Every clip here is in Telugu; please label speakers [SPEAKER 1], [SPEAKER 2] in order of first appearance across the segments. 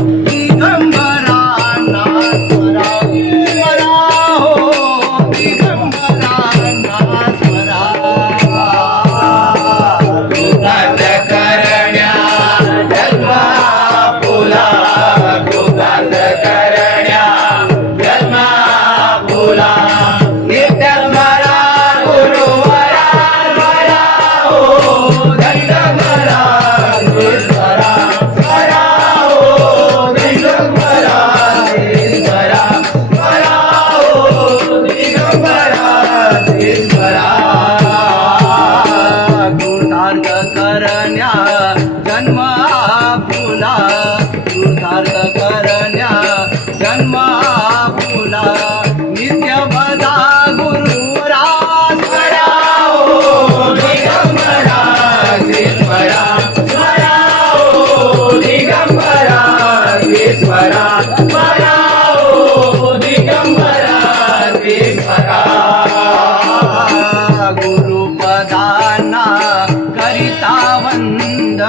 [SPEAKER 1] Thank you. शरण्या जन्म पुन्हा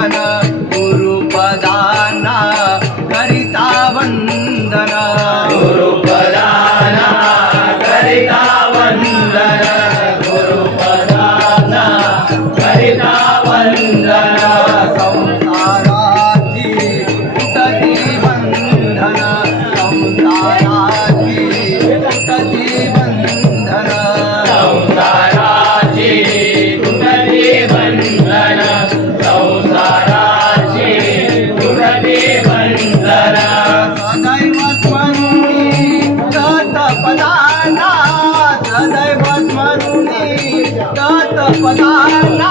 [SPEAKER 1] వందన గురు పదాన కరితా వందన.
[SPEAKER 2] గురు పదాన కరితా వందన. గురు పదాన కరితా వందన.
[SPEAKER 1] సంసారాతి వందన. సంసారా తపదానా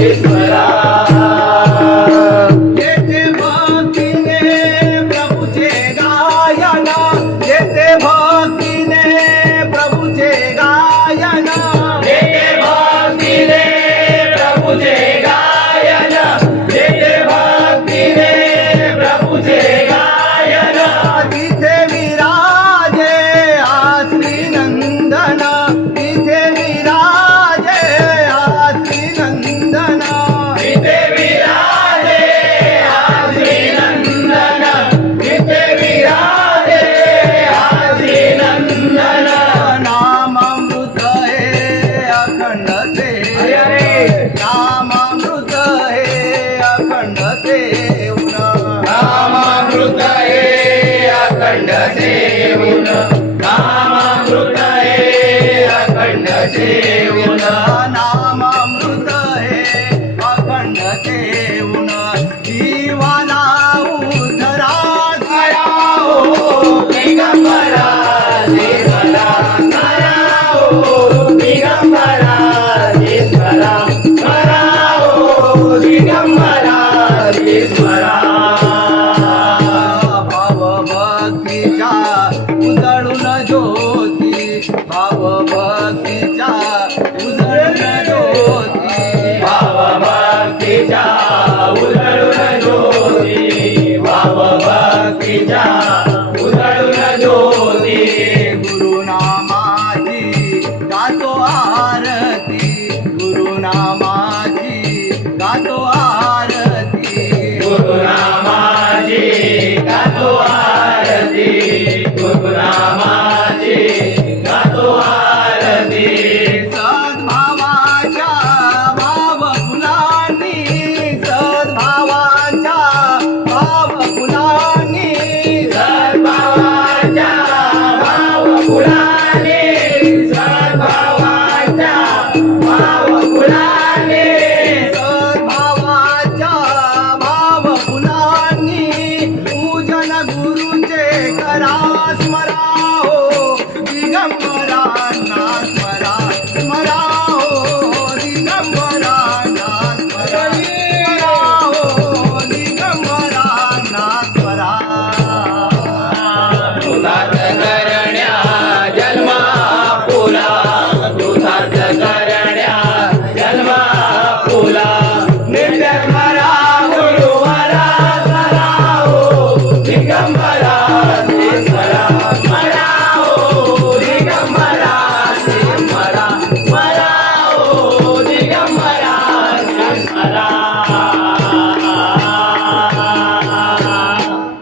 [SPEAKER 2] It's Akhanda సేవుల నామామృతయే Akhanda సేవుల
[SPEAKER 1] నామామృతయే Akhanda సేవుల ज्योतीच्या उजाडून Jyoti भावभक्तीच्या उजाडून Jyoti.
[SPEAKER 2] Lola.